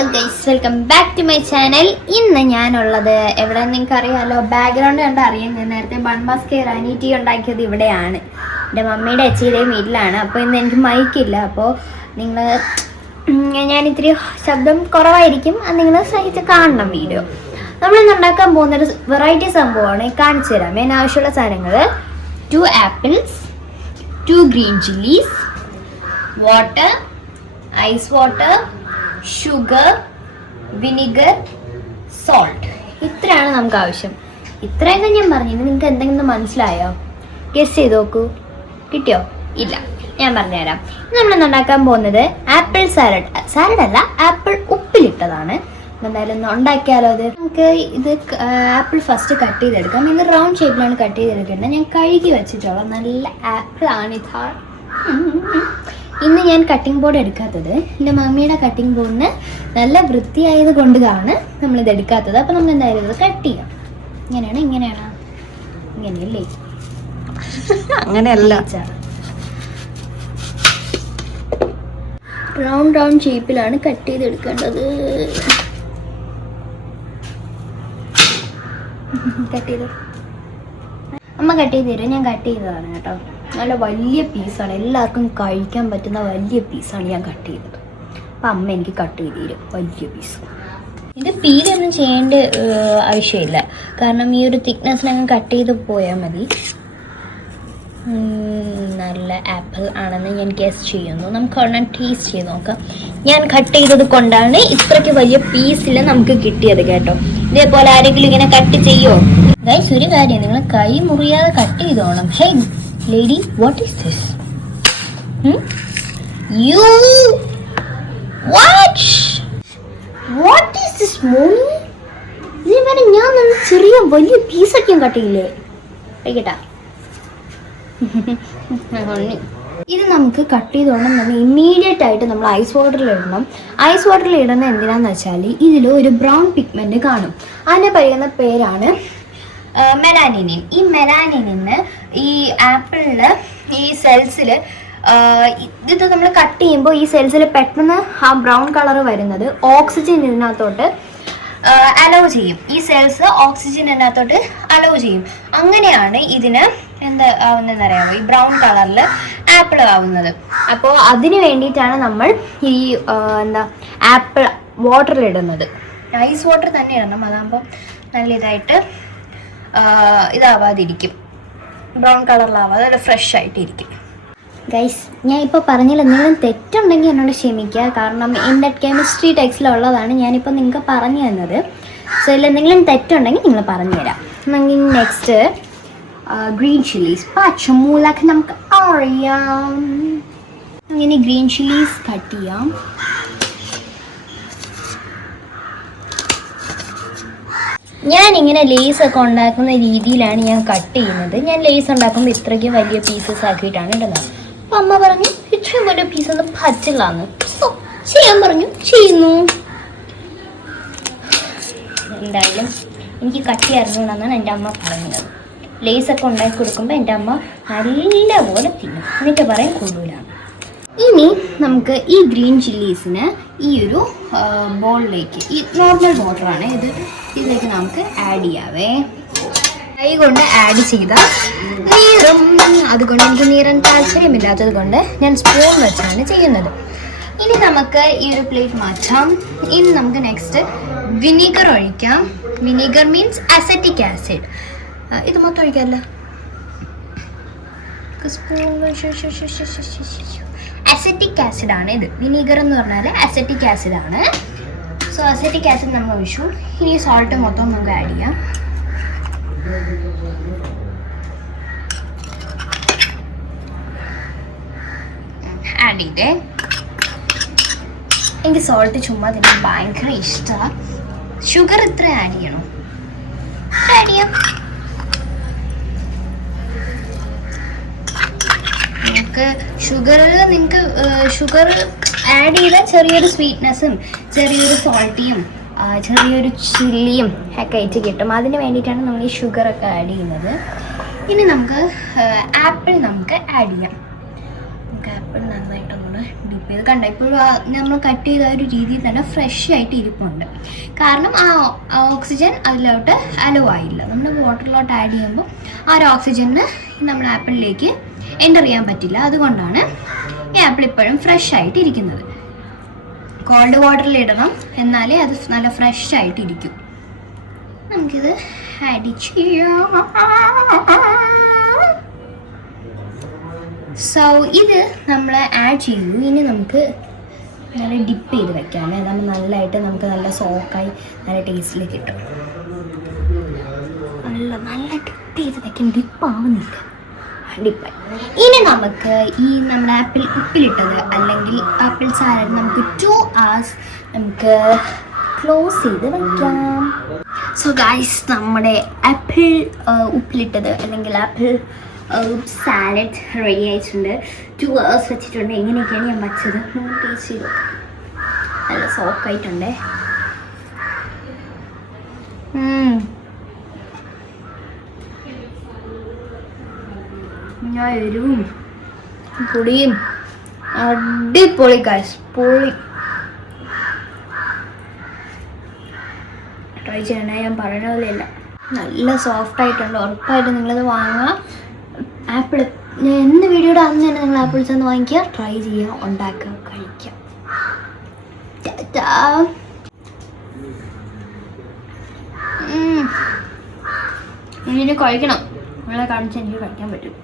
Hello guys, welcome back to my channel. ഇന്ന് ഞാനുള്ളത് എവിടെ നിങ്ങൾക്ക് അറിയാമല്ലോ, ബാക്ക്ഗ്രൗണ്ട് കണ്ട് അറിയാം. ഞാൻ നേരത്തെ ബൺമാസ്ക് റാനിറ്റി ഉണ്ടാക്കിയത് ഇവിടെയാണ്, എൻ്റെ മമ്മിയുടെ അച്ഛൻ്റെ വീട്ടിലാണ്. അപ്പോൾ ഇന്ന് എനിക്ക് മൈക്കില്ല, അപ്പോൾ നിങ്ങൾ ഞാൻ ഇത്തിരി ശബ്ദം കുറവായിരിക്കും, അത് നിങ്ങൾ സഹിച്ച് കാണണം വീഡിയോ. നമ്മളിന്ന് ഉണ്ടാക്കാൻ പോകുന്നൊരു വെറൈറ്റി സംഭവമാണ്, കാണിച്ചു തരാം. അതിന് ആവശ്യമുള്ള സാധനങ്ങൾ: 2 apples, 2 green chillies, water, ice water, sugar, vinegar, salt. ഇത്രയാണ് നമുക്ക് ആവശ്യം. ഇത്രയൊക്കെ ഞാൻ പറഞ്ഞു. നിങ്ങൾക്ക് എന്തെങ്കിലും മനസ്സിലായോ? ഗസ് ചെയ്ത് നോക്കൂ. കിട്ടിയോ? ഇല്ല, ഞാൻ പറഞ്ഞുതരാം. നമ്മൾ ഉണ്ടാക്കാൻ പോകുന്നത് ആപ്പിൾ സാലഡ് അല്ല, ആപ്പിൾ ഉപ്പിലിട്ടതാണ്. എന്തായാലും ഒന്ന് ഉണ്ടാക്കിയാലോ. അത് നമുക്ക് ഇത് ആപ്പിൾ ഫസ്റ്റ് കട്ട് ചെയ്തെടുക്കാം. ഇത് റൗണ്ട് ഷേപ്പിലാണ് കട്ട് ചെയ്തെടുക്കേണ്ടത്. ഞാൻ കഴുകി വെച്ചിട്ടുള്ള നല്ല ആപ്പിൾ ആണ് ഇതാ. ഇന്ന് ഞാൻ കട്ടിംഗ് ബോർഡ് എടുക്കാത്തത് എൻ്റെ മമ്മിയുടെ കട്ടിംഗ് ബോർഡിന് നല്ല വൃത്തിയായത് കൊണ്ടാണ് നമ്മളിത് എടുക്കാത്തത്. അപ്പോൾ നമ്മൾ എന്തായാലും ഇത് കട്ട് ചെയ്യാം. ഇങ്ങനെയാണ് ഇങ്ങനെയല്ലേ? അങ്ങനെയല്ല, റൗണ്ട് ഷേപ്പിലാണ് കട്ട് ചെയ്തെടുക്കേണ്ടത്. കട്ട് ചെയ്തു. അമ്മ കട്ട് ചെയ്ത് തരും. ഞാൻ കട്ട് ചെയ്തതാണ് കേട്ടോ. നല്ല വലിയ പീസാണ്, എല്ലാവർക്കും കഴിക്കാൻ പറ്റുന്ന വലിയ പീസാണ് ഞാൻ കട്ട് ചെയ്തത്. അപ്പം അമ്മ എനിക്ക് കട്ട് ചെയ്ത് തരും വലിയ പീസ്. ഇത് പീലൊന്നും ചെയ്യേണ്ട ആവശ്യമില്ല, കാരണം ഈ ഒരു തിക്നെസ്സിനങ്ങ് കട്ട് ചെയ്ത് പോയാൽ മതി. നല്ല ആപ്പിൾ ആണെന്ന് ഞാൻ ഗസ് ചെയ്യുന്നു. നമുക്ക് ഒരെണ്ണം ടേസ്റ്റ് ചെയ്ത് നോക്കാം. ഞാൻ കട്ട് ചെയ്തത് കൊണ്ടാണ് ഇത്രയ്ക്ക് വലിയ പീസിൽ നമുക്ക് കിട്ടിയത് കേട്ടോ. ഇതേപോലെ ആരെങ്കിലും ഇങ്ങനെ കട്ട് ചെയ്യുമോ? ഗൈസ്, ഒരു കാര്യം, നിങ്ങൾ കൈ മുറിയാതെ കട്ട് ചെയ്തോണം. Hey lady, what is this? You what is this money? ഇതിന് ഞാൻ ചെറിയ വലിയ പീസൊക്കെ കട്ട് ചെയ്യില്ലേ? കേട്ടാ, ഇത് നമുക്ക് കട്ട് ചെയ്തോണം തന്നെ ഇമ്മീഡിയറ്റ് ആയിട്ട് നമ്മൾ ഐസ് വാട്ടറിൽ ഇടണം. ഐസ് വാട്ടറിൽ ഇടുന്നത് എന്തിനാന്ന് വെച്ചാൽ ഇതിൽ ഒരു ബ്രൗൺ പിഗ്മെന്റ് കാണും. അതിനെ പറയുന്ന പേരാണ് മെലാനിനിൻ. ഈ മെലാനിനിന് ഈ ആപ്പിളിൽ ഈ സെൽസിൽ ഇത് നമ്മൾ കട്ട് ചെയ്യുമ്പോൾ ഈ സെൽസിൽ പെട്ടെന്ന് ആ ബ്രൗൺ കളർ വരുന്നത് ഓക്സിജൻ ഇതിനകത്തോട്ട് അലോ ചെയ്യും. ഈ സെൽസ് ഓക്സിജൻ ഇതിനകത്തോട്ട് അലോ ചെയ്യും. അങ്ങനെയാണ് ഇതിന് എന്താ ആവുന്നതെന്ന് അറിയാമോ? ഈ ബ്രൗൺ കളറിൽ ആപ്പിൾ ആവുന്നത്. അപ്പോൾ അതിന് വേണ്ടിയിട്ടാണ് നമ്മൾ ഈ ആപ്പിൾ വാട്ടറിലിടുന്നത്. ഐസ് വാട്ടർ തന്നെ ഇടണം, അതാകുമ്പോൾ നല്ല ഇതായിട്ട് ഇതാവാതിരിക്കും, ബ്രൗൺ കളറിലാവാതെ നല്ല ഫ്രഷ് ആയിട്ടിരിക്കും. ഗൈസ്, ഞാൻ ഇപ്പോൾ പറഞ്ഞില്ല, എന്തെങ്കിലും തെറ്റുണ്ടെങ്കിൽ എന്നോട് ക്ഷമിക്കുക, കാരണം എൻ്റെ കെമിസ്ട്രി ടെക്സ്റ്റിലുള്ളതാണ് ഞാനിപ്പോൾ നിങ്ങൾക്ക് പറഞ്ഞു തന്നത്. സോ ഇതിൽ എന്തെങ്കിലും തെറ്റുണ്ടെങ്കിൽ നിങ്ങൾ പറഞ്ഞു തരാം. എന്നെങ്കിൽ നെക്സ്റ്റ് ഗ്രീൻ ചില്ലീസ്, പച്ചമുളക് നമുക്ക് അറിയാം. അങ്ങനെ ഗ്രീൻ ചില്ലീസ് കട്ട് ചെയ്യാം. ഞാനിങ്ങനെ ലേസൊക്കെ ഉണ്ടാക്കുന്ന രീതിയിലാണ് ഞാൻ കട്ട് ചെയ്യുന്നത്. ഞാൻ ലേസ് ഉണ്ടാക്കുമ്പോൾ ഇത്രയ്ക്ക് വലിയ പീസസ് ആക്കിയിട്ടാണ് ഇടുന്നത്. അപ്പം അമ്മ പറഞ്ഞു ഇത്രയും വലിയ പീസൊന്നും പറ്റില്ലാന്ന്. ചെയ്യാൻ പറഞ്ഞു, ചെയ്യുന്നു. എന്തായാലും എനിക്ക് കട്ടി അറിഞ്ഞുകൊണ്ടാണ് എൻ്റെ അമ്മ പറയുന്നത്. ലേസൊക്കെ ഉണ്ടാക്കി കൊടുക്കുമ്പോൾ എൻ്റെ അമ്മ നല്ലപോലെ തിന്നും, എന്നിട്ട് പറയാൻ കൊള്ളൂലാണ്. ഇനി നമുക്ക് ഈ ഗ്രീൻ ചില്ലീസിന് ഈ ഒരു ബോളിലേക്ക്, ഈ നോർമൽ വാട്ടറാണ് ഇത്, ഇതിലേക്ക് നമുക്ക് ആഡ് ചെയ്യാവേ. കൈ കൊണ്ട് ആഡ് ചെയ്ത നീറും, അതുകൊണ്ട് എനിക്ക് നീറാൻ താല്പര്യമില്ലാത്തത് കൊണ്ട് ഞാൻ സ്പൂൺ വെച്ചാണ് ചെയ്യുന്നത്. ഇനി നമുക്ക് ഈ ഒരു പ്ലേറ്റ് മാറ്റാം. ഇനി നമുക്ക് നെക്സ്റ്റ് വിനീഗർ ഒഴിക്കാം. Vinegar means acetic acid. ഇത് മൊത്തം ഒഴിക്കാമല്ലോ. അസറ്റിക് ആസിഡ് ആണ് ഇത്. വിനീഗർ എന്ന് പറഞ്ഞാൽ അസറ്റിക് ആസിഡ് ആണ്. സോ അസറ്റിക് ആസിഡ് നമ്മൾ ഒഴിച്ചു. ഇനി സോൾട്ട് മൊത്തം നമുക്ക് ആഡ് ചെയ്യാം. ആഡ് ചെയ്തേ. എനിക്ക് സോൾട്ട് ചുമ്മാ തിന്നാൻ ഭയങ്കര ഇഷ്ടമാണ്. ഷുഗർ ഇത്ര ആഡ് ചെയ്യണോ? ആഡ് ചെയ്യാം. നിങ്ങൾക്ക് ഷുഗർ ആഡ് ചെയ്താൽ ചെറിയൊരു സ്വീറ്റ്നെസ്സും ചെറിയൊരു സോൾട്ടിയും ചെറിയൊരു ചില്ലിയും ഒക്കെ ആയിട്ട് കിട്ടും. അതിന് വേണ്ടിയിട്ടാണ് നമ്മൾ ഈ ഷുഗറൊക്കെ ആഡ് ചെയ്യുന്നത്. ഇനി നമുക്ക് ആപ്പിൾ നമുക്ക് ആഡ് ചെയ്യാം. നമുക്ക് ആപ്പിൾ നന്നായിട്ടൊന്ന് ഡിപ്പ് ഇത് കണ്ട ഇപ്പോൾ നമ്മൾ കട്ട് ചെയ്ത ഒരു രീതിയിൽ തന്നെ ഫ്രഷ് ആയിട്ട് ഇരിപ്പുണ്ട്. കാരണം ആ ഓക്സിജൻ അതിലോട്ട് അലോ ആയില്ല. നമ്മൾ വാട്ടറിലോട്ട് ആഡ് ചെയ്യുമ്പോൾ ആ ഒരു ഓക്സിജന് നമ്മുടെ ആപ്പിളിലേക്ക് എൻ്റർ ചെയ്യാൻ പറ്റില്ല. അതുകൊണ്ടാണ് ഈ ആപ്പിൾ ഇപ്പോഴും ഫ്രഷ് ആയിട്ട് ഇരിക്കുന്നത്. കോൾഡ് വാട്ടറിൽ ഇടണം, എന്നാലേ അത് നല്ല ഫ്രഷ് ആയിട്ട് ഇരിക്കും. നമുക്കിത് ആഡ് ചെയ്യാം. സോ ഇത് നമ്മൾ ആഡ് ചെയ്തു. ഇനി നമുക്ക് നല്ല ഡിപ്പ് ചെയ്ത് വെക്കാം. നമ്മൾ നല്ലതായിട്ട് നമുക്ക് നല്ല സോക്കായി നല്ല ടേസ്റ്റിൽ കിട്ടും. നല്ല ഡിപ്പ് ചെയ്ത് വെക്കാം. ഡിപ്പാവുന്നില്ല, ഡിപ്പായി. ഇനി നമുക്ക് ഈ നമ്മുടെ ആപ്പിൾ ഉപ്പിലിട്ടത് അല്ലെങ്കിൽ ആപ്പിൾ സാലഡ് നമുക്ക് 2 hours നമുക്ക് ക്ലോസ് ചെയ്ത് വയ്ക്കാം. സോ ഗൈസ്, നമ്മുടെ ആപ്പിൾ ഉപ്പിലിട്ടത് അല്ലെങ്കിൽ ആപ്പിൾ സാലഡ് റെഡി ആയിട്ടുണ്ട്. 2 hours വെച്ചിട്ടുണ്ട്. എങ്ങനെയൊക്കെയാണ് ഞാൻ വച്ചത് ടേസ്റ്റ് ചെയ്തു. നല്ല സോക്കായിട്ടുണ്ടേ. എരിവും പൊടിയും അടിപൊളി ഗൈസ്, പൊളി. ട്രൈ ചെയ്യണേ, ഞാൻ പറഞ്ഞ പോലെയല്ല, നല്ല സോഫ്റ്റ് ആയിട്ടുണ്ട്. ഉറപ്പായിട്ടും നിങ്ങളത് വാങ്ങുക. ആപ്പിൾ എന്ത് വീഡിയോയുടെ അന്ന് തന്നെ നിങ്ങൾ ആപ്പിൾസ് ഒന്ന് വാങ്ങിക്കുക, ട്രൈ ചെയ്യുക, ഉണ്ടാക്കുക, കഴിക്കുക. ഇനി കഴിക്കണം. നിങ്ങളെ കാണിച്ചാൽ എനിക്ക് കഴിക്കാൻ പറ്റും.